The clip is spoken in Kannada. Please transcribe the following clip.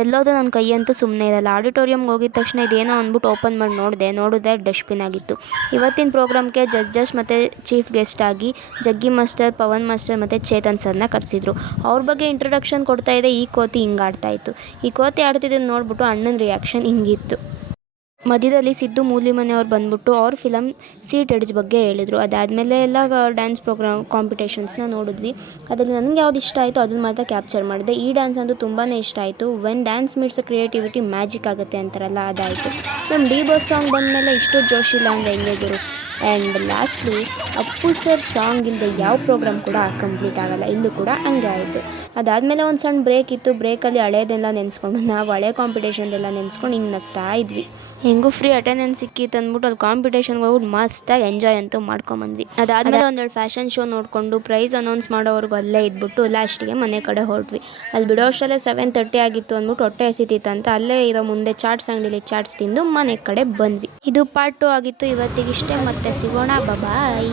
ಎಲ್ಲೋದು ನನ್ನ ಕೈಯಂತೂ ಸುಮ್ಮನೆ ಇರಲ್ಲ. ಆಡಿಟೋರಿಯಮ್ಗೆ ಹೋಗಿದ ತಕ್ಷಣ ಇದೇನೋ ಅಂದ್ಬಿಟ್ಟು ಓಪನ್ ಮಾಡಿ ನೋಡಿದ್ರೆ ಡಸ್ಟ್ಬಿನ್ ಆಗಿತ್ತು. ಇವತ್ತಿನ ಪ್ರೋಗ್ರಾಮ್ಗೆ ಜಡ್ಜಸ್ ಮತ್ತು ಚೀಫ್ ಗೆಸ್ಟ್ ಆಗಿ ಜಗ್ಗಿ ಮಾಸ್ಟರ್, ಪವನ್ ಮಾಸ್ಟರ್ ಮತ್ತು ಚೇತನ್ ಸರ್ನ ಕರೆಸಿದ್ರು. ಅವ್ರ ಬಗ್ಗೆ ಇಂಟ್ರೊಡಕ್ಷನ್ ಕೊಡ್ತಾ ಇದೆ. ಈ ಕೋತಿ ಹಿಂಗೆ ಆಡ್ತಾಯಿತ್ತು. ಈ ಕೋತಿ ಆಡ್ತಿದ್ದನ್ನು ನೋಡ್ಬಿಟ್ಟು ಅಣ್ಣನ ರಿಯಾಕ್ಷನ್ ಹಿಂಗಿತ್ತು. ಮಧ್ಯದಲ್ಲಿ ಸಿದ್ದು ಮೂಲಿಮನೆಯವ್ರು ಬಂದ್ಬಿಟ್ಟು ಅವ್ರ ಫಿಲಮ್ ಸೀಟ್ ಎಡ್ಜ್ ಬಗ್ಗೆ ಹೇಳಿದರು. ಅದಾದಮೇಲೆ ಎಲ್ಲ ಡ್ಯಾನ್ಸ್ ಕಾಂಪಿಟೇಷನ್ಸ್ನ ನೋಡಿದ್ವಿ. ಅದರಲ್ಲಿ ನನಗೆ ಯಾವ್ದು ಇಷ್ಟ ಆಯಿತು ಅದನ್ನು ಮಾತ್ರ ಕ್ಯಾಪ್ಚರ್ ಮಾಡಿದೆ. ಈ ಡ್ಯಾನ್ಸ್ ಅಂತೂ ತುಂಬಾ ಇಷ್ಟ ಆಯಿತು. When dance meets creativity magic ಆಗುತ್ತೆ ಅಂತಾರಲ್ಲ, ಅದಾಯಿತು. ನಮ್ಮ ಡಿ ಬಾಸ್ ಸಾಂಗ್ ಬಂದಮೇಲೆ ಇಷ್ಟು ಜೋಶ್ ಇಲ್ಲ ಅಂದರೆ ಹೆಂಗೆ ಗುರು. And lastly Appu sir song ಇಲ್ಲದೆ ಯಾವ ಪ್ರೋಗ್ರಾಮ್ ಕೂಡ ಕಂಪ್ಲೀಟ್ ಆಗೋಲ್ಲ. ಇಲ್ಲೂ ಕೂಡ ಹಂಗೆ ಆಯಿತು. ಅದಾದಮೇಲೆ ಒಂದು ಸಣ್ಣ ಬ್ರೇಕ್ ಇತ್ತು. ಬ್ರೇಕಲ್ಲಿ ಹಳೇದೆಲ್ಲ ನೆನೆಸ್ಕೊಂಡು ನಾವು ಹಳೆ ಕಾಂಪಿಟೇಷನ್ದೆಲ್ಲ ನೆನೆಸ್ಕೊಂಡು ಹಿಂಗೆ ನಗ್ತಾ ಇದ್ವಿ. ಹೆಂಗೂ ಫ್ರೀ ಅಟೆಂಡೆನ್ಸ್ ಸಿಕ್ಕಿತ್ತು ಅಂದ್ಬಿಟ್ಟು ಅಲ್ಲಿ ಕಾಂಪಿಟೇಷನ್ಗೆ ಹೋಗ್ಬಿಟ್ಟು ಮಸ್ತಾಗಿ ಎಂಜಾಯ್ ಅಂತೂ ಮಾಡ್ಕೊಂಬಂದ್ವಿ. ಅದಾದಮೇಲೆ ಒಂದೆರಡು ಫ್ಯಾಷನ್ ಶೋ ನೋಡಿಕೊಂಡು ಪ್ರೈಸ್ ಅನೌನ್ಸ್ ಮಾಡೋವರೆಗೂ ಅಲ್ಲೇ ಇದ್ಬಿಟ್ಟು ಲಾಸ್ಟಿಗೆ ಮನೆ ಕಡೆ ಹೊರಟ್ವಿ. ಅಲ್ಲಿ ಬಿಡೋ ಅಷ್ಟರಲ್ಲೇ 7:30 ಆಗಿತ್ತು ಅಂದ್ಬಿಟ್ಟು ಹೊಟ್ಟೆ ಹಸಿತಿತ್ತಂತ ಅಲ್ಲೇ ಇರೋ ಮುಂದೆ ಚಾಟ್ಸ್ ಅಂಗಡಿಲಿ ಚಾಟ್ಸ್ ತಿಂದು ಮನೆ ಕಡೆ ಬಂದ್ವಿ. ಇದು ಪಾರ್ಟ್ 2 ಆಗಿತ್ತು. ಇವತ್ತಿಗಿಷ್ಟೇ, ಮತ್ತೆ ಸಿಗೋಣ. ಬಾಯ್.